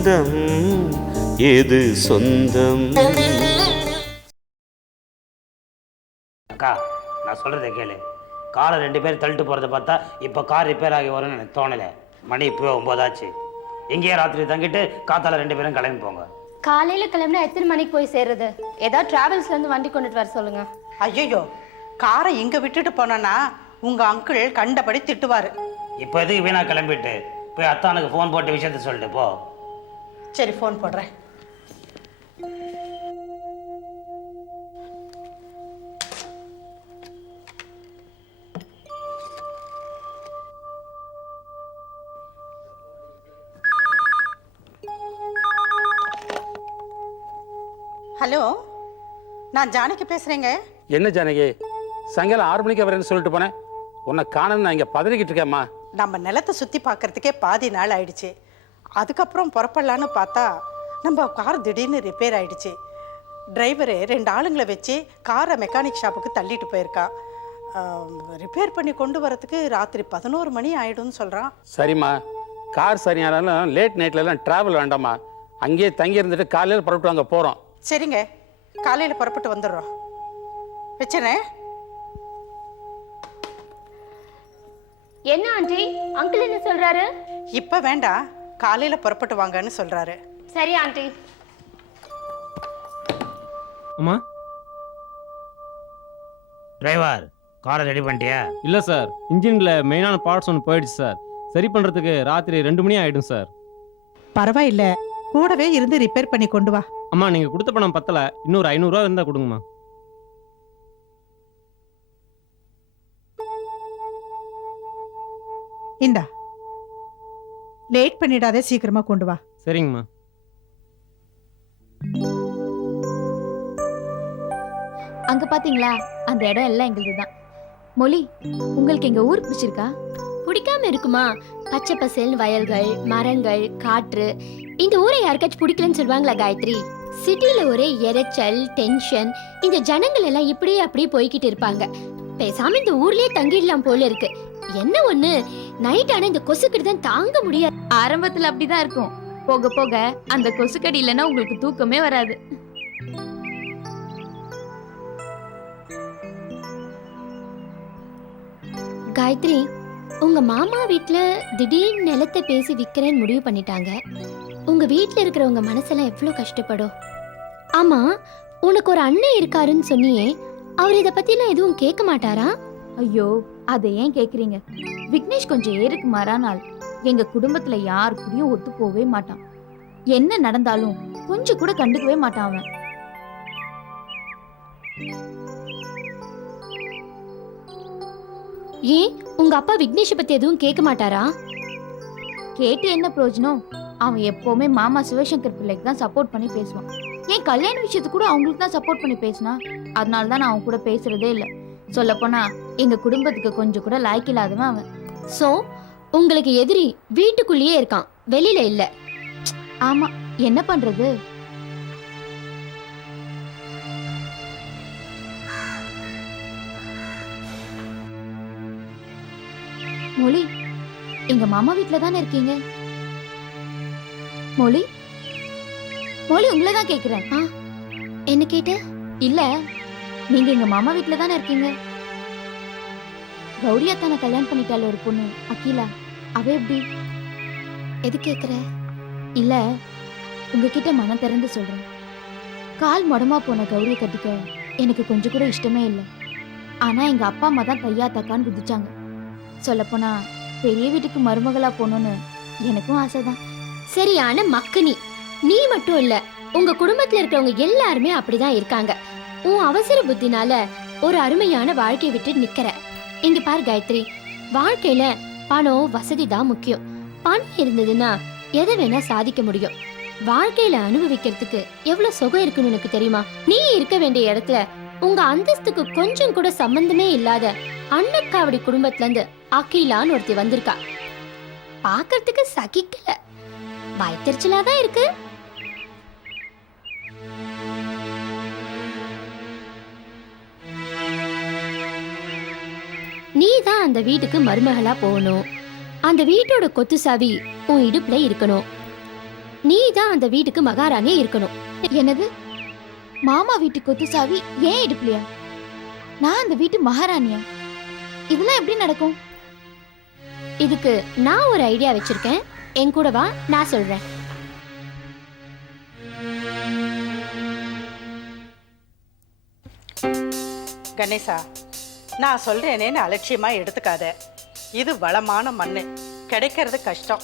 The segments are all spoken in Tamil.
பந்தம் எது சொந்தம்? அக்கா நான் சொல்கிறத கேளு. காரை ரெண்டு பேர் தள்ளிட்டு போகிறத பார்த்தா இப்போ கார் ரிப்பேர் ஆகி வரும்னு எனக்கு தோணலை. மணி இப்போ ஒம்போதாச்சு இங்கேயே ராத்திரி தங்கிட்டு காத்தால ரெண்டு பேரும் கிளம்பி போங்க. காலையில கிளம்புனா எத்தனை மணிக்கு போய் சேர்றது? ஏதாவது டிராவல்ஸ்ல இருந்து வண்டி கொண்டுட்டு வர சொல்லுங்க. ஐயோ காரை இங்க விட்டுட்டு போனோன்னா உங்க அங்கிள் கண்டபடி திட்டுவாரு. இப்போ எதுக்கு வீணா கிளம்பிட்டு? போய் அத்தானுக்கு ஃபோன் போட்டு விஷயத்த சொல்லிட்டு போ. சரி ஃபோன் போடுறேன். ஹலோ நான் ஜானகி பேசுறேங்க. என்ன ஜானகி? சாயங்காலம் ஆறு மணிக்கு வரேன்னு சொல்லிட்டு போனேன்? உன்னை காணன்னு நான் இங்கே பதறிக்கிட்டு இருக்கேம்மா. நம்ம நிலத்தை சுற்றி பார்க்கறதுக்கே பாதி நாள் ஆயிடுச்சு. அதுக்கப்புறம் புறப்படலான்னு பார்த்தா நம்ம கார் திடீர்னு ரிப்பேர் ஆயிடுச்சு. டிரைவரு ரெண்டு ஆளுங்களை வச்சு காரை மெக்கானிக் ஷாப்புக்கு தள்ளிட்டு போயிருக்கான். ரிப்பேர் பண்ணி கொண்டு வரதுக்கு ராத்திரி பதினோரு மணி ஆயிடும்னு சொல்கிறான் சரிம்மா. கார் சரியானாலும் லேட் நைட்லலாம் ட்ராவல் வேண்டாம்மா. அங்கேயே தங்கி இருந்துட்டு காலையில் புறப்பட்டு அங்கே போகிறோம் சரிங்க. காலையில் புறப்பட்டு வந்துடுறோம். வச்சனே என்ன ஆண்டி? அங்கிள் என்ன சொல்றாரு? இப்போ வேண்டாம். காலையில் புறப்பட்டு வாங்கன்னு சொல்கிறாரு சரி ஆண்டி. அம்மா? டிரைவர் காரை ரெடி பண்ணிட்டியா? இல்லை சார். இன்ஜினில் மெயினான பார்ட்ஸ் ஒன்று போயிடுச்சு சார். சரி பண்ணுறதுக்கு ராத்திரி ரெண்டு மணி ஆகிடும் சார். பரவாயில்ல. கூடவே இருந்து ரிப்பேர் பண்ணி கொண்டு வா. அம்மா நீங்கள் கொடுத்த பணம் பத்தலை. இன்னொரு ஐநூறுரூவா இருந்தால் கொடுங்கம்மா. இந்தா. லேட் பண்ணிடாதே சீக்கிரமா கொண்டு வா. சரிங்கம்மா. அங்க பாத்தீங்களா? அந்த இடம் எல்லாம் எங்களுது தான் மொழி உங்களுக்கு எங்க ஊர் பிடிச்சிருக்கா? பிடிக்காம இருக்குமா? பச்சை பசேல்னு வயல்கள் மரங்கள் காற்று இந்த ஊரை யாருக்காச்சும் பிடிக்கலன்னு சொல்லுவாங்களா காயத்ரி? சிட்டில ஒரே இரைச்சல் டென்ஷன் இந்த ஜனங்கள் எல்லாம் இப்படியே அப்படியே போய்கிட்டு இருப்பாங்க. பேசாம இந்த ஊர்லயே தங்கிடலாம் போல இருக்கு. என்ன ஒண்ணு? நைட் ஆனா இந்த கொசுக்கிட்டு தான் தாங்க முடியாது. ஆரம்பத்துல அப்படிதான் இருக்கும். போக போக அந்த கொசுக்கடி இல்லைன்னா உங்களுக்கு தூக்கமே வராது. காயத்ரி உங்க மாமா வீட்ல திடீர்னு நிலத்தை பேசி விக்கிறேன்னு முடிவு பண்ணிட்டாங்க. உங்க வீட்ல இருக்கிறவங்க மனசெல்லாம் எவ்வளவு கஷ்டப்படும்? ஆமா உனக்கு ஒரு அண்ணன் இருக்காருன்னு சொன்னியே அவர் இத பத்திலாம் எதுவும் கேட்க மாட்டாரா? ஐயோ அதை ஏன் கேக்குறீங்க? விக்னேஷ் கொஞ்சம் ஏருக்கு மாறானால் எங்க குடும்பத்துல யார் கூடயும் ஒத்து போவே மாட்டான். என்ன நடந்தாலும் கொஞ்சம் கூட கண்டுக்கவே மாட்டான் அவன். ஏன்? உங்க அப்பா விக்னேஷ பத்தி எதுவும் கேட்க மாட்டாரா? கேட்டு என்ன பிரயோஜனம் அவன் எப்பவுமே மாமா சிவசங்கர் பிள்ளைக்கு தான் சப்போர்ட் பண்ணி பேசுவான். ஏன் கல்யாண விஷயத்துக்கு கூட அவங்களுக்கு தான் சப்போர்ட் பண்ணி பேசினா? அதனால தான் நான் அவன் கூட பேசுறதே இல்லை. சொல்லப்போனா எங்க குடும்பத்துக்கு கொஞ்சம் கூட லாய்க்கில்லாதவன் அவன். சோ உங்களுக்கு எதிரி வீட்டுக்குள்ளேயே இருக்கான் வெளியில இல்ல. ஆமா என்ன பண்றது? மொழி எங்க மாமா வீட்டுல தானே இருக்கீங்க? மொழி மொழி உங்களை தான் கேக்குறேன் என்ன கேட்டு? இல்ல. நீங்க எங்க மாமா வீட்ல தானே இருக்கீங்க? கௌரி அத்தானை கல்யாணம் பண்ணிட்டால ஒரு பொண்ணு அகிலா. அவ எப்படி? எது கேக்குற? இல்ல உங்ககிட்ட மனம் திறந்து சொல்றேன். கால் மடமா போன கௌரியை கட்டிக்க எனக்கு கொஞ்சம் கூட இஷ்டமே இல்லை. ஆனா எங்க அப்பா அம்மா தான் தையா தக்கான்னு குதிச்சாங்க. சொல்லப்போனா பெரிய வீட்டுக்கு மருமகளா போகணும்னு எனக்கும் ஆசைதான். சரியான மக்குனி. நீ மட்டும் இல்ல உங்க குடும்பத்துல இருக்கிறவங்க எல்லாருமே அப்படிதான் இருக்காங்க. உன் அவசர புத்தினால ஒரு அருமையான வாழ்க்கையை விட்டு நிக்கிற. இங்க பார் காயத்ரி வாழ்க்கையில பணம் வசதி தான் முக்கியம். பணம் இருந்ததுன்னா எதை வேணா சாதிக்க முடியும். வாழ்க்கையில அனுபவிக்கிறதுக்கு எவ்வளவு சுகம் இருக்குன்னு உனக்கு தெரியுமா? நீ இருக்க வேண்டிய இடத்துல உங்க அந்தஸ்துக்கு கொஞ்சம் கூட சம்பந்தமே இல்லாத அன்னக்காவடி குடும்பத்துல இருந்து அகிலான்னு ஒருத்தி வந்திருக்கா. பாக்குறதுக்கு சகிக்கல. வயிற்றுச்சலா தான் இருக்கு. நீ தான் அந்த வீட்டுக்கு மருமகளா போகணும். அந்த வீட்டோட கொத்து சாவி உன் இடுப்புல இருக்கணும். நீ தான் அந்த வீட்டுக்கு மகாராணியா இருக்கணும். என்னது? மாமா வீட்டு கொத்து சாவி ஏன் இடுப்புலையா? நான் அந்த வீட்டு மகாராணியா? இதெல்லாம் எப்படி நடக்கும்? இதுக்கு நான் ஒரு ஐடியா வச்சிருக்கேன். என் கூட வா நான் சொல்றேன். கணேசா நான் சொல்றேனேன்னு அலட்சியமா எடுத்துக்காத. இது வளமான மண் கிடைக்கிறது கஷ்டம்.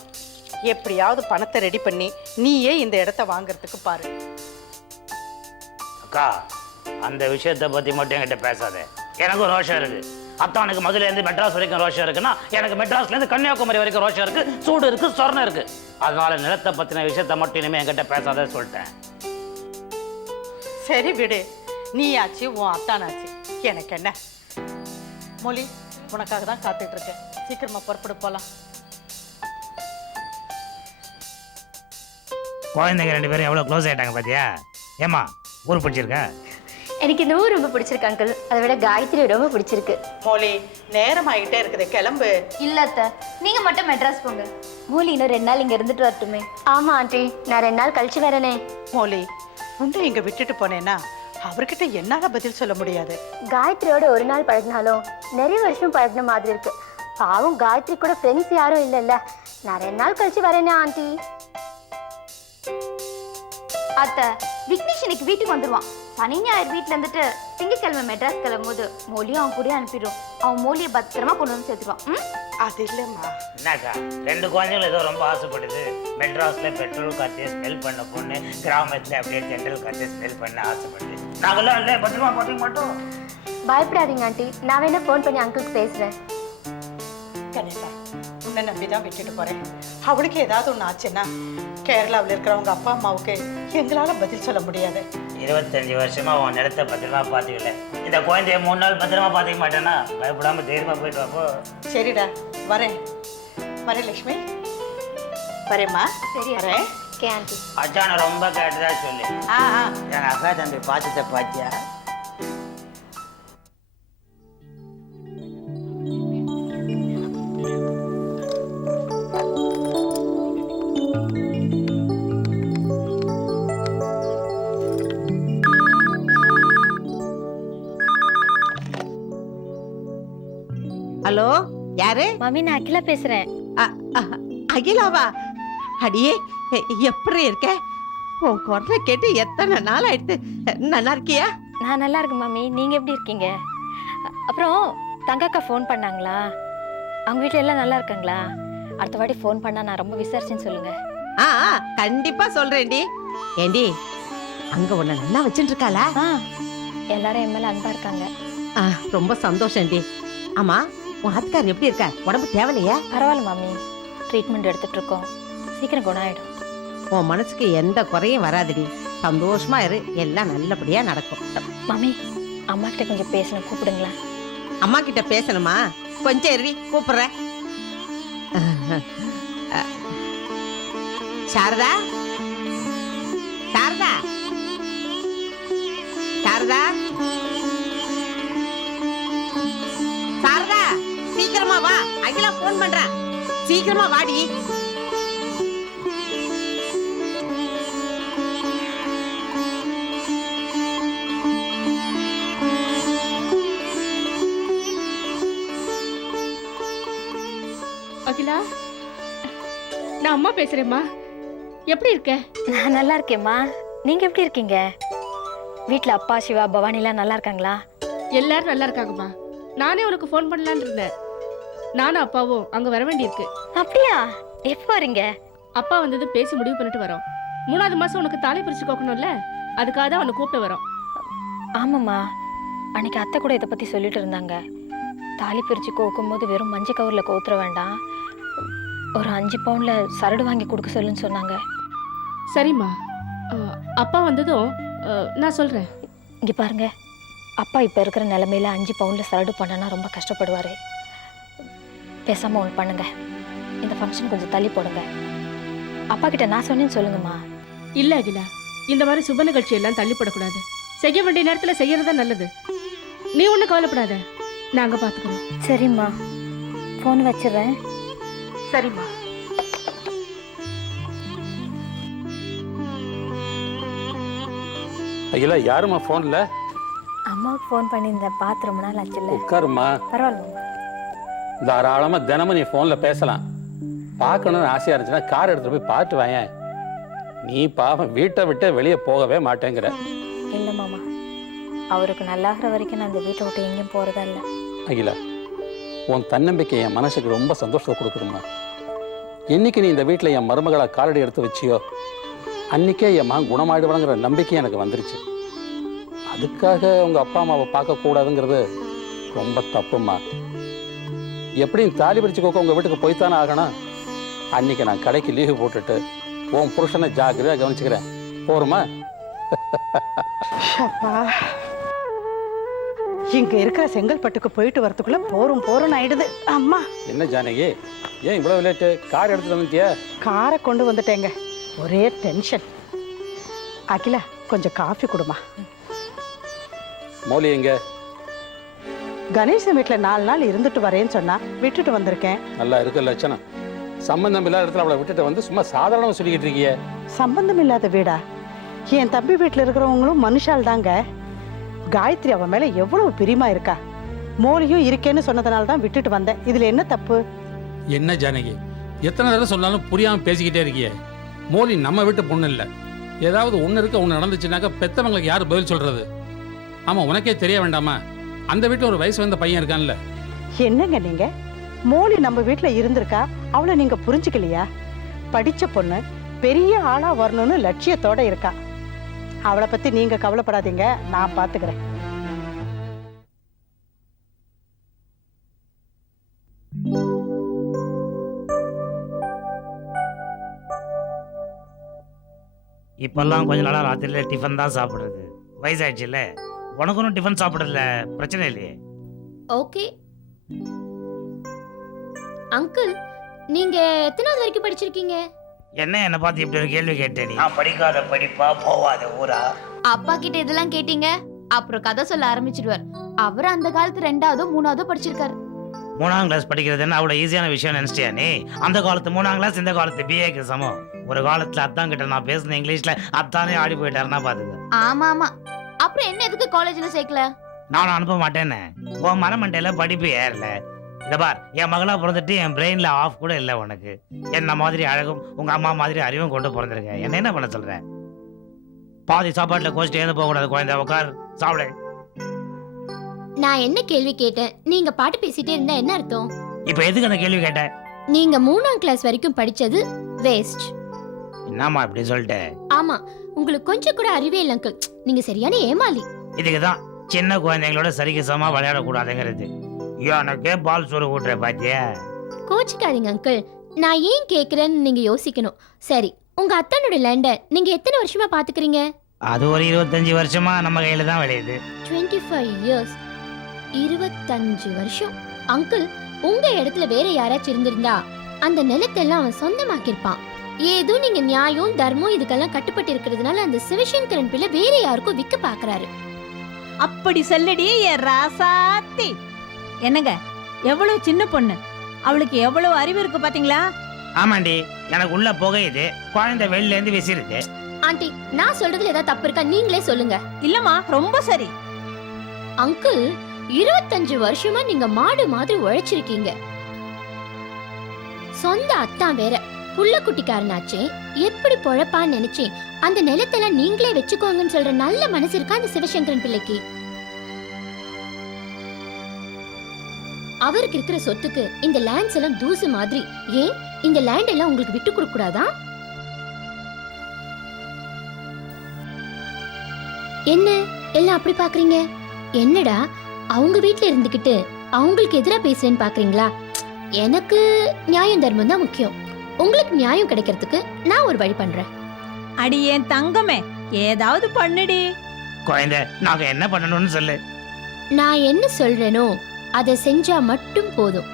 எப்படியாவது பணத்தை ரெடி பண்ணி நீயே இந்த இடத்த வாங்குறதுக்கு பாரு. அக்கா அந்த விஷயத்தை பற்றி மட்டும் என்கிட்ட பேசாத. எனக்கும் ரோஷம் இருக்கு. அத்தானுக்கு முதல்ல இருந்து மெட்ராஸ் வரைக்கும் ரோஷம் இருக்குன்னா எனக்கு மெட்ராஸ்லேருந்து கன்னியாகுமரி வரைக்கும் ரோஷம் இருக்கு சூடு இருக்கு சொர்ணம் இருக்கு. அதனால நிலத்தை பற்றின விஷயத்தை மட்டும் இனிமேல் என்கிட்ட பேசாத சொல்லிட்டேன். சரி விடு. நீயாச்சு உன் அத்தானாச்சு. எனக்கு என்ன? மொழி உனக்காக தான் காத்துட்டு இருக்கேன் சீக்கிரமா புறப்படு போலாம். குழந்தைங்க ரெண்டு பேரும் எவ்வளோ க்ளோஸ் ஆயிட்டாங்க பாத்தியா? ஏமா ஊர் பிடிச்சிருக்கா? எனக்கு இந்த ஊர் ரொம்ப பிடிச்சிருக்கு அங்கிள் அதை விட காயத்ரி ரொம்ப பிடிச்சிருக்கு. மொழி நேரம் ஆகிட்டே இருக்குது கிளம்பு. இல்ல அத்தை. நீங்க மட்டும் மெட்ராஸ் போங்க. மூலி இன்னும் ரெண்டு நாள் இங்க இருந்துட்டு வரட்டுமே. ஆமா ஆண்டி நான் ரெண்டு நாள் கழிச்சு வரேனே. மோலி உன்னை இங்க விட்டுட்டு போனேன்னா அவர்கிட்ட என்னால பதில் சொல்ல முடியாது. காயத்ரியோட ஒரு நாள் பழகினாலும் நிறைய வருஷம் பழகின மாதிரி இருக்கு. பாவம் காயத்ரி கூட ஃப்ரெண்ட்ஸ் யாரும் இல்லைல்ல. நான் ரெண்டு நாள் கழிச்சு வரேனே ஆண்டி. அத்தை விக்னேஷ் இன்னைக்கு வீட்டுக்கு வந்துருவான். சனி ஞாயிறு வீட்ல இருந்துட்டு திங்கக்கிழமை மெட்ராஸ் கிளம்பும்போது மொழியும் அவன் கூட அனுப்பிடும் அவன் மொழியை பத்திரமா கொண்டு வந்து சேர்த்துருவான் ம்? அது இல்லம்மா. என்னக்கா ரெண்டு குழந்தைங்களும் ஏதோ ரொம்ப ஆசைப்படுது மெட்ராஸ்ல பெட்ரோல் காற்று ஸ்மெல் பண்ண பொண்ணு கிராமத்துல அப்படியே ஜென்ரல் காற்று ஸ்மெல் பண்ண ஆசைப்படுது நாங்கெல்லாம் இல்லை பத்திரமா பார்த்துக்க மாட்டோம் பயப்படாதீங்க ஆண்டி. நான் வேணா ஃபோன் பண்ணி அங்கிளுக்கு பேசுறேன். கணேசா உன்னை நம்பி தான் விட்டுட்டு போறேன். அவளுக்கு ஏதாவது ஒன்று ஆச்சுன்னா கேரளாவில் இருக்கிறவங்க அப்பா அம்மாவுக்கு எங்களால பதில் சொல்ல முடியாது. இருபத்தஞ்சு வருஷமா உன் நிலத்தை பத்திரமா பார்த்துக்கல. இந்த குழந்தைய மூணு நாள் பத்திரமா பார்த்துக்க மாட்டேன்னா பயப்படாம தைரியமா போயிட்டு வாப்போ சரிடா வரேன். வரேன் லக்ஷ்மி. வரேம்மா. சரி. வரேன். Okay aunty. அச்சான ரொம்ப கேட்டதா சொல்லு. ஆ ஆ. என் அக்கா தம்பி பாத்துட்ட பாத்தியா? ஹலோ யாரு? மம்மி நான் அகிலா பேசுறேன். அகிலாவா? அடியே எப்படி இருக்க? உன் குரலை கேட்டு எத்தனை நாள் ஆயிடுத்து. நல்லா இருக்கியா? நான் நல்லா இருக்கேன் மாமி. நீங்கள் எப்படி இருக்கீங்க? அப்புறம் தங்கக்கா ஃபோன் பண்ணாங்களா? அவங்க வீட்டில் எல்லாம் நல்லா இருக்காங்களா? அடுத்த வாட்டி ஃபோன் பண்ணால் நான் ரொம்ப விசாரிச்சேன்னு சொல்லுங்கள் ஆ ஆ, கண்டிப்பா சொல்றேன்டி ஏண்டி அங்க உன்னை நல்லா வச்சுட்டு இருக்காளா எல்லாரும் என் மேலே அன்பாக இருக்காங்க. ஆ, ரொம்ப சந்தோஷம்டி ஆமா உன் ஆத்துக்கார் எப்படி இருக்கா உடம்பு தேவலையா? பரவாயில்ல மாமி. ட்ரீட்மெண்ட் எடுத்துட்டு இருக்கோம் சீக்கிரம் குணம் ஆயிடும். உன் மனசுக்கு எந்த குறையும் வராதுடி. சந்தோஷமா இரு. எல்லாம் நல்லபடியா நடக்கும். மாமி அம்மா கிட்ட கொஞ்சம் பேசணும். கூப்பிடுங்களேன். அம்மா கிட்ட பேசணுமா? கொஞ்சம் இருடி. கூப்பிடுறேன் சாரதா? சாரதா? சாரதா? சாரதா சீக்கிரமா வா. அகிலா போன் பண்றா. சீக்கிரமா வாடி. நான் அம்மா பேசுறேம்மா. எப்படி இருக்க? நான் நல்லா இருக்கேம்மா. நீங்கள் எப்படி இருக்கீங்க? வீட்டில் அப்பா சிவா பவானிலாம் நல்லா இருக்காங்களா? எல்லாரும் நல்லா இருக்காங்கம்மா. நானே உனக்கு ஃபோன் பண்ணலான்னு இருந்தேன். நானும் அப்பாவும் அங்க வர வேண்டியிருக்கு. அப்படியா? எப்போ வரீங்க? அப்பா வந்தது பேசி முடிவு பண்ணிட்டு வரோம். மூணாவது மாசம் உனக்கு தாலி பிரிச்சு கோக்கணும்ல? அதுக்காக தான் உன்னை கூப்பிட்டு வரோம். ஆமாம்மா. அன்னைக்கு அத்தை கூட இதை பற்றி சொல்லிட்டு இருந்தாங்க. தாலி பிரித்து கோக்கும் போது வெறும் மஞ்சள் கவரில் கோத்துற வேண்டாம். ஒரு அஞ்சு பவுனில் சரடு வாங்கி கொடுக்க சொல்லுன்னு சொன்னாங்க. சரிம்மா. அஹ், அப்பா வந்ததும் அஹ், நான் சொல்றேன். இங்கே பாருங்க. அப்பா இப்போ இருக்கிற நிலமையில அஞ்சு பவுனில் சரடு பண்ணனா ரொம்ப கஷ்டப்படுவார். பேசாமல் ஒன்று பண்ணுங்க. இந்த ஃபங்க்ஷன் கொஞ்சம் தள்ளி போடுங்க. அப்பா கிட்ட நான் சொன்னேன்னு சொல்லுங்கம்மா. இல்ல அகிலா. இந்த மாதிரி சுப நிகழ்ச்சி எல்லாம் தள்ளிப்படக்கூடாது செய்ய வேண்டிய நேரத்துல செய்யறதா நல்லது. நீ ஒன்றும் கவலைப்படாத. நாங்க பாத்துக்கிறோம். சரிம்மா. ஃபோன் வச்சிடுறேன். சரிம்மா. அகிலா யாருமா ஃபோன்ல அம்மாவுக்கு ஃபோன் பண்ணியிருந்தேன். பார்த்து ரொம்ப நாள் ஆச்சுல்ல. உட்காருமா பரவாயில்ல. தாராளமா தினமும் நீ ஃபோன்ல பேசலாம். பார்க்கணும்னு ஆசையா இருந்துச்சுன்னா கார் எடுத்துட்டு போய் பார்த்து வாயேன். நீ பாவம் வீட்டை விட்டு வெளியே போகவே மாட்டேங்கிற. இல்லை மாமா. அவருக்கு நல்லாகிற வரைக்கும் நான் அந்த வீட்டை விட்டு எங்கேயும் போகிறதா இல்லை. அகிலா உன் தன்னம்பிக்கை என் மனசுக்கு ரொம்ப சந்தோஷத்தை கொடுக்குதும்மா. என்னைக்கு நீ இந்த வீட்டில் என் மருமகளை காலடி எடுத்து வச்சியோ அன்னைக்கே என் மகன் குணமாயிடுவாங்கிற நம்பிக்கை எனக்கு வந்துருச்சு. அதுக்காக உங்கள் அப்பா அம்மாவை பார்க்கக்கூடாதுங்கிறது ரொம்ப தப்புமா எப்படியும் தாலி பிரிச்சுக்கோக்க உங்கள் வீட்டுக்கு போய்த்தானே ஆகணும். அன்னைக்கு நான் கடைக்கு லீவு போட்டுட்டு உன் புருஷனை ஜாக்கிரதையாக கவனிச்சுக்கிறேன். போருமா? அப்பா இங்க இருக்கிற செங்கல்பட்டுக்கு போயிட்டு வரதுக்குள்ள போரும் போரும் ஆயிடுது. அம்மா. என்ன ஜானகி? ஏன் இவ்வளோ லேட்டு கார் எடுத்துட்டு வந்துட்டியா? காரை கொண்டு வந்துட்டேங்க. ஒரே டென்ஷன் அகிலா கொஞ்சம் காஃபி கொடுமா. மௌலி எங்க? கணேசன் வீட்டில் நாலு நாள் இருந்துட்டு வரேன்னு சொன்னா விட்டுட்டு வந்திருக்கேன். நல்லா இருக்கு லட்சணம். சம்பந்தம் இல்லாத இடத்துல அவளை விட்டுட்டு வந்து சும்மா சாதாரணமாக சொல்லிக்கிட்டு இருக்கியே. சம்பந்தம் இல்லாத வீடா? என் தம்பி வீட்டில் இருக்கிறவங்களும் மனுஷால் தாங்க காயத்ரி அவன் மேல எவ்வளவு பிரியமா இருக்கா? மோலியும் இருக்கேன்னு சொன்னதுனால தான் விட்டுட்டு வந்தேன். இதுல என்ன தப்பு? என்ன ஜானகி? எத்தனை தடவை சொன்னாலும் புரியாமல் பேசிக்கிட்டே இருக்கியே. மோலி நம்ம வீட்டு பொண்ணு இல்லை. ஏதாவது ஒன்று இருக்க ஒன்று நடந்துச்சுனாக்கா பெத்தவங்களுக்கு யார் பதில் சொல்றது? ஆமாம் உனக்கே தெரிய வேண்டாமா? அந்த வீட்டில் ஒரு வயசு வந்த பையன் இருக்கான்ல. என்னங்க நீங்க? மோலி நம்ம வீட்ல இருந்திருக்கா? அவளை நீங்க புரிஞ்சுக்கலையா? படிச்ச பொண்ணு பெரிய ஆளா வரணும்னு லட்சியத்தோட இருக்கா. அவளை பத்தி நீங்க கவலைப்படாதீங்க. நான் பாத்துக்கிறேன். இப்பெல்லாம் கொஞ்ச நாளாக ராத்திரியில் டிஃபன் தான் சாப்பிட்றது. வயசாயிடுச்சுல்ல உனக்கு ஒன்றும் டிஃபன் சாப்பிட்றதுல பிரச்சனை இல்லையே. ஓகே. அங்கிள் நீங்க எத்தனாவது வரைக்கும் படிச்சிருக்கீங்க? என்ன என்னை பார்த்து இப்படி ஒரு கேள்வி கேட்டேன்? நீ நான் படிக்காத படிப்பா போவாத ஊரா? அப்பா கிட்ட இதெல்லாம் கேட்டீங்க? அப்புறம் கதை சொல்ல ஆரம்பிச்சிடுவார். அவர் அந்த காலத்து ரெண்டாவதோ மூணாவதோ படிச்சிருக்காரு. மூணாம் கிளாஸ் படிக்கிறது என்ன அவ்வளோ ஈஸியான விஷயம் நினச்சிட்டியா நீ? அந்த காலத்து மூணாம் கிளாஸ் இந்த காலத்து பிஏக்கு சமம். ஒரு காலத்தில் அத்தான் கிட்ட நான் பேசின இங்கிலீஷில் அத்தானே ஆடி போயிட்டாருன்னா பார்த்துக்க ஆமா ஆமா. அப்புறம் என்ன எதுக்கு காலேஜ்ல சேர்க்கல? நானும் அனுப்ப மாட்டேன்னு. உன் மரமண்டையில் படிப்பு ஏறல. இதை பார் என் மகளா பிறந்துட்டு என் பிரெயினில் ஆஃப் கூட இல்லை உனக்கு. என்ன மாதிரி அழகும் உங்க அம்மா மாதிரி அறிவும் கொண்டு பிறந்திருக்க. என்ன என்ன பண்ண சொல்ற? பாதி சாப்பாட்டில் கோச்சிட்டு ஏந்து போகக்கூடாது குழந்தை உட்கார் சாப்பிடு. நான் என்ன கேள்வி கேட்டேன்? நீங்க பாட்டு பேசிட்டே இருந்தா என்ன அர்த்தம்? இப்போ எதுக்கு அந்த கேள்வி கேட்ட நீங்க மூணாம் கிளாஸ் வரைக்கும் படிச்சது வேஸ்ட் என்னம்மா இப்படி சொல்லிட்டு? ஆமா உங்களுக்கு கொஞ்சம் கூட அறிவே இல்லை அங்கிள் நீங்க சரியான ஏமாளி இதுக்கு தான் சின்ன குழந்தைங்களோட சரிக்கு சமமா விளையாடக்கூடாதுங்கிறது எனக்கே பால் சோறு ஊட்டுற பாத்தியா? கோச்சிக்காதீங்க அங்கிள் நான் ஏன் கேக்குறேன்னு நீங்க யோசிக்கணும். சரி உங்க அத்தனோட லேண்ட நீங்க எத்தனை வருஷமா பாத்துக்கிறீங்க? அது ஒரு இருபத்தஞ்சு வருஷமா நம்ம கையில தான் விளையுது. 25 ஃபைவ் இயர்ஸ் இருபத்தஞ்சு வருஷம். அங்கிள் உங்க இடத்துல வேற யாராச்சும் இருந்திருந்தா அந்த நிலத்தெல்லாம் அவன் சொந்தமாக்கியிருப்பான். ஏதோ நீங்க நியாயம் தர்மம் இதுக்கெல்லாம் கட்டுப்பட்டு இருக்கிறதுனால அந்த சிவசங்கரன் பிள்ளை வேற யாருக்கும் விற்க பாக்குறாரு. அப்படி சொல்லடி என் ராசாத்தி. என்னங்க? எவ்வளவு சின்ன பொண்ணு? அவளுக்கு எவ்வளவு அறிவு இருக்கு பாத்தீங்களா? ஆமாண்டி எனக்கு உள்ள புகையுது குழந்தை வெளில இருந்து விசிறுது ஆண்டி நான் சொல்றதுல ஏதாவது தப்பு இருக்கா? நீங்களே சொல்லுங்க. இல்லம்மா ரொம்ப சரி. அங்கிள் இருபத்தஞ்சு வருஷமா நீங்க மாடு மாதிரி உழைச்சிருக்கீங்க. சொந்த அத்தான் வேற. புள்ள குட்டிக்காரனாச்சே. எப்படி பொழப்பான்னு நினைச்சேன். அந்த நிலத்தெல்லாம் நீங்களே வச்சுக்கோங்கன்னு சொல்ற நல்ல மனசு இருக்கா அந்த சிவசங்கரன் பிள்ளைக்கு? அவருக்கு இருக்கிற சொத்துக்கு இந்த லேண்ட்ஸ் எல்லாம் தூசு மாதிரி. ஏன்? இந்த லேண்ட் எல்லாம் உங்களுக்கு விட்டு கொடுக்க கூடாதா என்ன? எல்லாம் அப்படி பாக்குறீங்க என்னடா? அவங்க வீட்ல இருந்துகிட்டு அவங்களுக்கு எதிரா பேசுறேன்னு பாக்குறீங்களா எனக்கு நியாயம் தர்மம் தான் முக்கியம். உங்களுக்கு நியாயம் கிடைக்கிறதுக்கு நான் ஒரு வழி பண்றேன். அடி என் தங்கமே ஏதாவது பண்ணுடி. குழந்தை நாங்க என்ன பண்ணணும்னு சொல்லு. நான் என்ன சொல்றேனோ அதை செஞ்சா மட்டும் போதும்.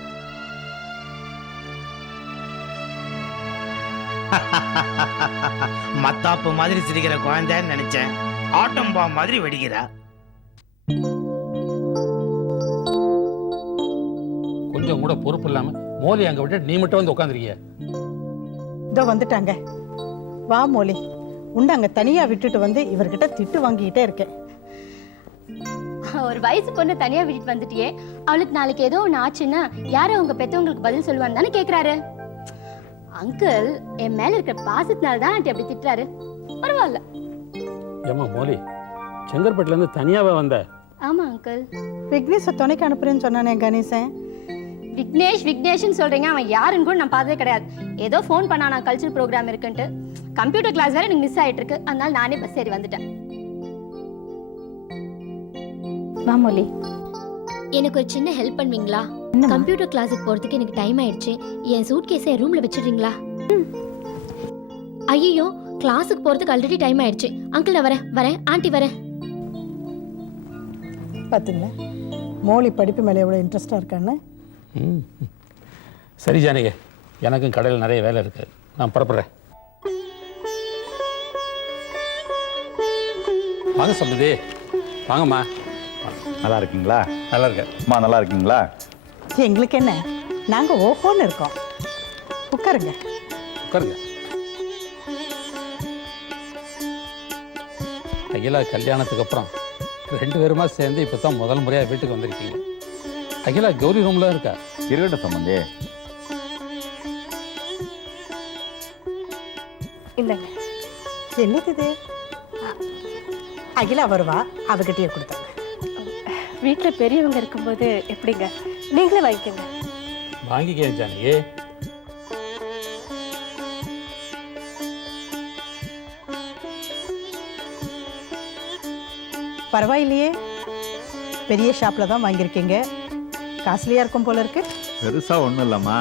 மத்தாப்பு மாதிரி சிரிக்கிற குழந்தைன்னு நினைச்சேன். ஆட்டம் பாம் மாதிரி வெடிக்கிறா. கொஞ்சம் கூட பொறுப்பு இல்லாமல் மோலி அங்கே விட்டு நீ மட்டும் வந்து உட்காந்துருக்கிய. இதோ வந்துட்டாங்க. வா மோலி. உன்னை அங்கே தனியாக விட்டுட்டு வந்து இவர்கிட்ட திட்டு வாங்கிக்கிட்டே இருக்கேன். ஒரு வயசு பொண்ணு தனியா விட்டுட்டு வந்துட்டியே அவளுக்கு நாளைக்கு ஏதோ ஒன்று ஆச்சுன்னா யாரும் உங்க பெத்தவங்களுக்கு பதில் சொல்லுவான்னு தானே கேக்குறாரு? அங்கிள் என் மேல இருக்கிற பாசத்தினால தான் அப்படி திட்டுறாரு. பரவாயில்ல. ஏம்மா மோலி செங்கற்பட்டுலேருந்து தனியாகவே வந்த? ஆமா அங்கிள். விக்னேஷை துணைக்கு அனுப்புறேன்னு சொன்னானே கணேசன். விக்னேஷ் விக்னேஷ்னு சொல்றீங்க அவன் யாருன்னு கூட நான் பார்த்ததே கிடையாது. ஏதோ ஃபோன் பண்ணானா கல்ச்சர் ப்ரோக்ராம் இருக்குன்ட்டு. கம்ப்யூட்டர் கிளாஸ் வேற எனக்கு மிஸ் ஆயிட்டு இருக்கு. அதனால நானே பஸ் ஏறி வந்துட்டேன். வா மொழி. எனக்கு ஒரு சின்ன ஹெல்ப் பண்ணுவீங்களா? கம்ப்யூட்டர் கிளாஸுக்கு போறதுக்கு எனக்கு டைம் ஆயிடுச்சு. என் சூட் கேஸை ரூம்ல வச்சிடுறீங்களா? ஐயோ கிளாஸுக்கு போறதுக்கு ஆல்ரெடி டைம் ஆயிடுச்சு. அங்கிள் நான் வரேன் வரேன் ஆண்டி வரேன். பார்த்துங்களா மோலி படிப்பு மேலே எவ்வளோ இன்ட்ரெஸ்டாக இருக்கான்னு? ம். சரி ஜானகி. எனக்கும் கடையில் நிறைய வேலை இருக்குது நான் புறப்படுறேன். வாங்க சம்பந்தி வாங்கம்மா. நல்லா இருக்கீங்களா நல்லா இருக்கேன் அம்மா நல்லா இருக்கீங்களா எங்களுக்கு என்ன? நாங்கள் ஓஹோன்னு இருக்கோம். உட்காருங்க. உட்காருங்க. அகிலா கல்யாணத்துக்கு அப்புறம் ரெண்டு பேருமா சேர்ந்து இப்போ தான் முதல் முறையாக வீட்டுக்கு வந்திருக்கீங்க. அகிலா கௌரி ரூமில் இருக்கா? இருக்கட்டும் சம்பந்தி. இல்லைங்க என்னது இது? அகிலா வருவா அவகிட்டயே கொடுத்தாங்க வீட்டில் பெரியவங்க இருக்கும்போது எப்படிங்க? நீங்களே வாங்கிக்கோங்க. வாங்கிக்க ஜானகி பரவாயில்லையே. பெரிய ஷாப்பில் தான் வாங்கியிருக்கீங்க. காஸ்ட்லியாக இருக்கும் போல இருக்கு. பெருசா ஒன்றும் இல்லைம்மா.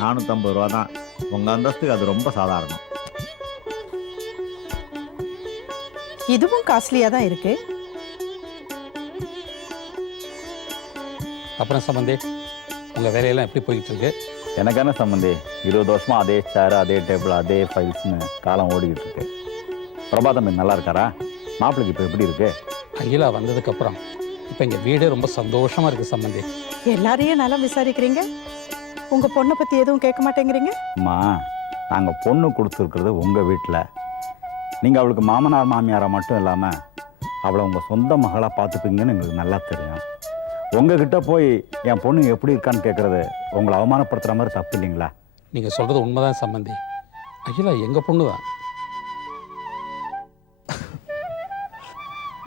நானூற்றம்பது ரூபா தான். உங்கள் அந்தஸ்துக்கு அது ரொம்ப சாதாரணம். இதுவும் காஸ்ட்லியாக தான் இருக்கு. அப்புறம் சம்பந்தி உங்கள் வேலையெல்லாம் எப்படி போய்கிட்டு இருக்கு எனக்கு என்ன சம்பந்தி? இருபது வருஷமா அதே சேர் அதே டேபிள் அதே ஃபைல்ஸ்னு காலம் ஓடிக்கிட்டு இருக்கு. பிரபா தம்பி நல்லா இருக்காரா? மாப்பிளைக்கு இப்போ எப்படி இருக்கு? அகிலா வந்ததுக்கப்புறம் இப்போ எங்கள் வீடே ரொம்ப சந்தோஷமாக இருக்குது சம்பந்தி. எல்லாரையும் நல்லா விசாரிக்கிறீங்க? உங்கள் பொண்ணை பற்றி எதுவும் கேட்க மாட்டேங்கிறீங்க? அம்மா நாங்கள் பொண்ணு கொடுத்துருக்குறது உங்கள் வீட்டில் நீங்கள் அவளுக்கு மாமனார் மாமியாரை மட்டும் இல்லாமல் அவளை உங்கள் சொந்த மகளாக பார்த்துப்பீங்கன்னு எங்களுக்கு நல்லா தெரியும். உங்ககிட்ட போய் என் பொண்ணு எப்படி இருக்கான்னு கேட்குறது உங்களை அவமானப்படுத்துகிற மாதிரி தப்பு இல்லைங்களா? நீங்கள் சொல்கிறது உண்மைதான் சம்பந்தி. அகிலா எங்கள் பொண்ணு தான்?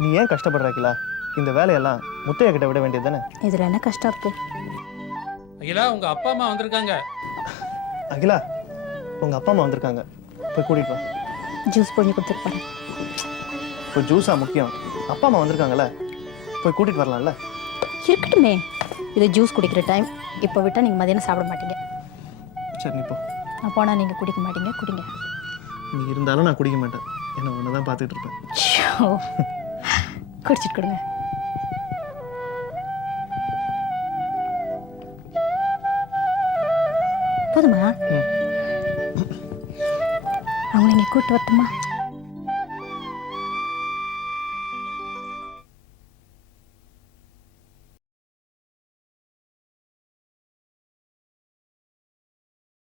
நீ ஏன் கஷ்டப்படுற அகிலா? இந்த வேலையெல்லாம் முத்தைய கிட்ட விட வேண்டியது தானே? இதில் என்ன கஷ்டம் இருக்கு? அகிலா உங்கள் அப்பா அம்மா வந்திருக்காங்க. அகிலா உங்க அப்பா அம்மா வந்திருக்காங்க. போய் கூட்டிட்டு வா. ஜூஸ் பண்ணி கொடுத்துட்டு இப்போ ஜூஸா முக்கியம். அப்பா அம்மா வந்திருக்காங்கல்ல? போய் கூட்டிட்டு வரலாம்ல? இருக்கட்டுமே. இது ஜூஸ் குடிக்கிற டைம் இப்போ விட்டால் நீங்கள் மதியானம் சாப்பிட மாட்டீங்க. சரி நீ போ. நான் போனால் நீங்கள் குடிக்க மாட்டீங்க. குடிங்க. நீ இருந்தாலும் நான் குடிக்க மாட்டேன். என்ன ஒன்று தான் பார்த்துட்டு இருப்பேன். குடிச்சிட்டு கொடுங்க. போதுமா? அவங்கள இங்கே கூட்டு வரட்டுமா?